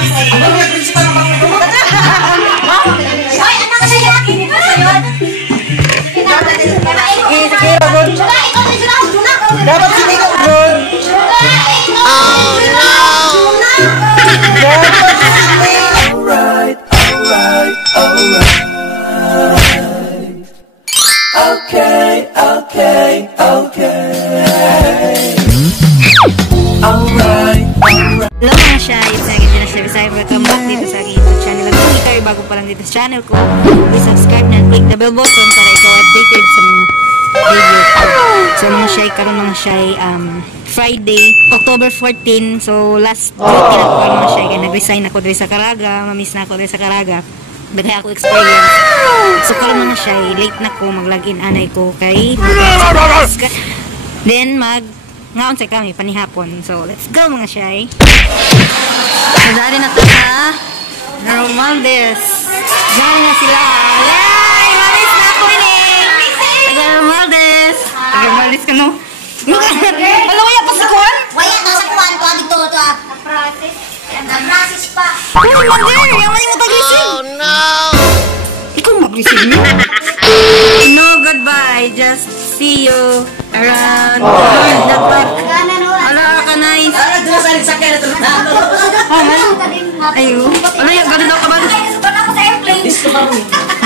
Dapat sini Gun. Oh no. Dapat sini. Alright. Okay. Alright. Hello mga Shy, it's again Gina Shy. Welcome back dito sa aking YouTube channel. At kung ikaw ay bago pa lang dito sa channel ko, please subscribe na click the bell button para ikaw updated sa mga video ko. So mga Shy, karoon mga Shy, Friday, October 14. So last week ako mga Shy, kaya nag-resign ako dito sa Caraga. Mamiss na ako dito sa Caraga. Dagay ako experience. So karoon mga Shy, late na ko mag-login anay ko kay then ngaon sa kami, panihapon. So, let's go mga Shy. Nadali na ito na Romaldes. Diyan na sila. Yay! Maris na ako Romaldes. Romaldes ka no? Wala waya pa sa kuwan? Waya ka sa kuwan ko. Dito ito na-process. Na-process pa. Oh, Mander! Yung mali mo pag-receive. Oh, no! Ikaw mag-receive mo? No, goodbye. Just see you around the park. Ala ka nice. Ayo. Ala yung gano'n ka ba?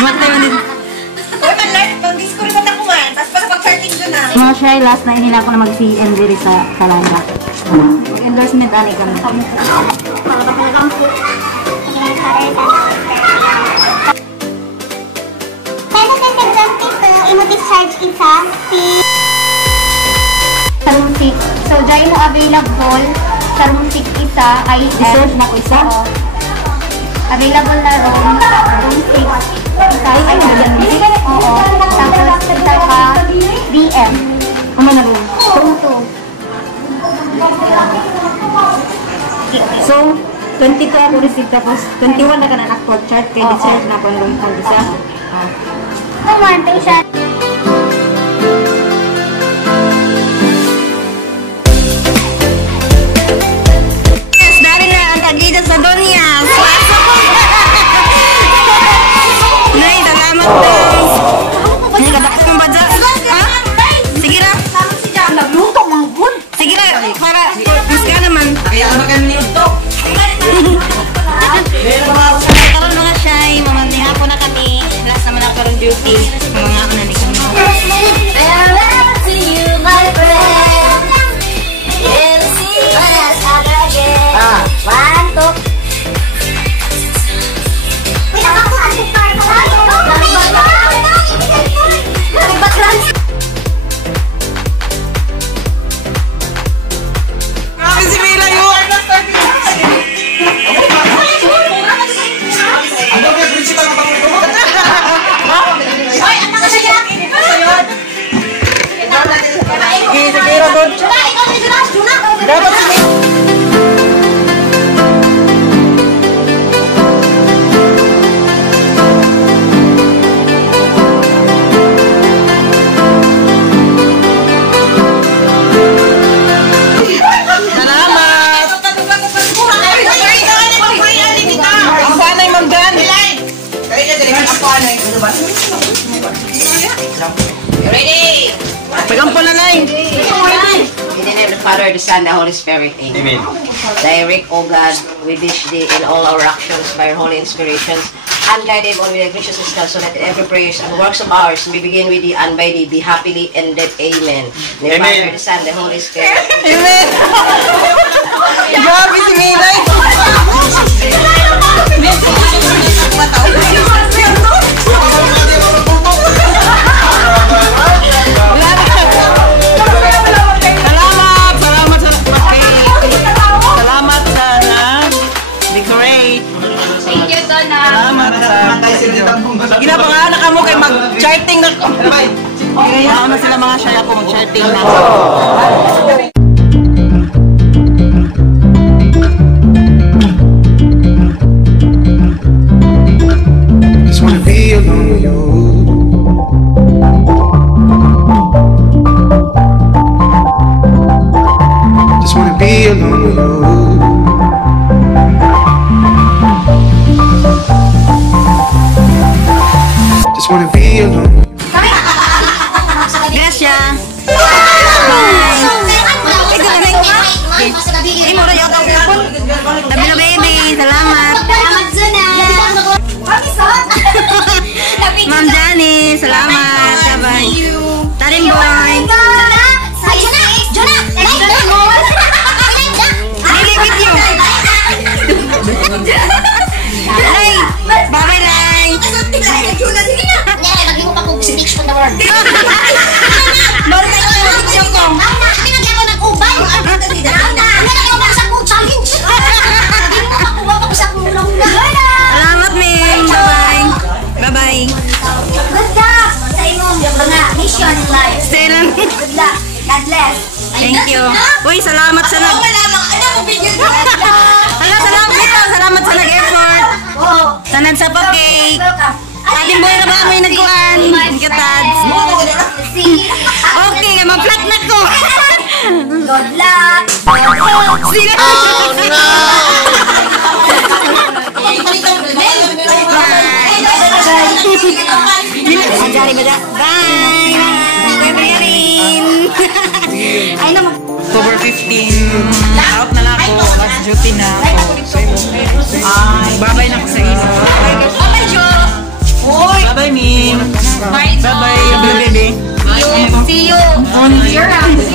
Matay mo din. Pag-disco rin mo na kuman. Tapos pa sa pag-charting doon na. Mga Shy, last na inila ako na mag-CM diri sa Kalanda. Endorsement ani kami. Imo-discharge isa si Sarumsik. So, dahil mo available Sarumsik isa ay Deserve na ko isa? Available na room 6 isa ay oo. Tapos isa ka DM. Ano na rin? Room 2. So, 22 ako receive tapos 21 na ka na nakport chart kay deserve na ako ng room call isa. Come on, patient. Yes, dari na ang tagida sa Donya. Nay, salamat daw. Ay, kadakot mong badya. Ha? Sige na. Nagluto mga bun. Sige na, para mas ka naman. Kaya ano ka nito? Karoon mga Shy, mamamihapon na kami. Last naman ako karoon duty. Mga ano na ni kami. Farewell to you, my friend. We'll see us again. One, two. Wait, ako anti-fire ko lang. Grabe si Mila yun! Ano ba yung principal na pangulugan? Hoy, anak ka siya. Sige, Gun. Dapat sini. Ready? Pagampo na nay. In the name of the Father, the Son, the Holy Spirit. Amen. Direct, O God, we wish thee in all our actions by your holy inspirations, and guide them all with a gracious wisdom, so that in every prayers and works of ours we begin with thee and by thee be happily ended. Amen. In the Father, the Son, the Holy Spirit. Amen. Grabe si Mila. Ginapangana ka mo kay mag-charting na ko. Kaya na sila mga Shy ako mag-charting na. Just wanna be alone with you. Just wanna be alone with you. Just wanna be alone with you. Gracia. Ay, mura yung ako. Sabi na baby, salamat. Ma'am Jani, salamat. Sabay. Tarim boy. Nilipit yun. Ay, bye-bye lang. Salamat, Mim. Bye-bye. Bye-bye. Stay lang. God bless. Thank you. Uy, salamat sa nag... Hala, salamat ito. Salamat sa nag-effort. Sa nagsapag cake. Ating boy na ba may nagkuhan? Thank you, Tads. Okay, ma-flat na ko. Good luck. Sila. Bye. Ay naman. October 15, out na lang ako. Last duty na ako. Babay na ako sa ino. Bye, Jo. Bye-bye, Mim. Bye-bye, baby. See you on your house.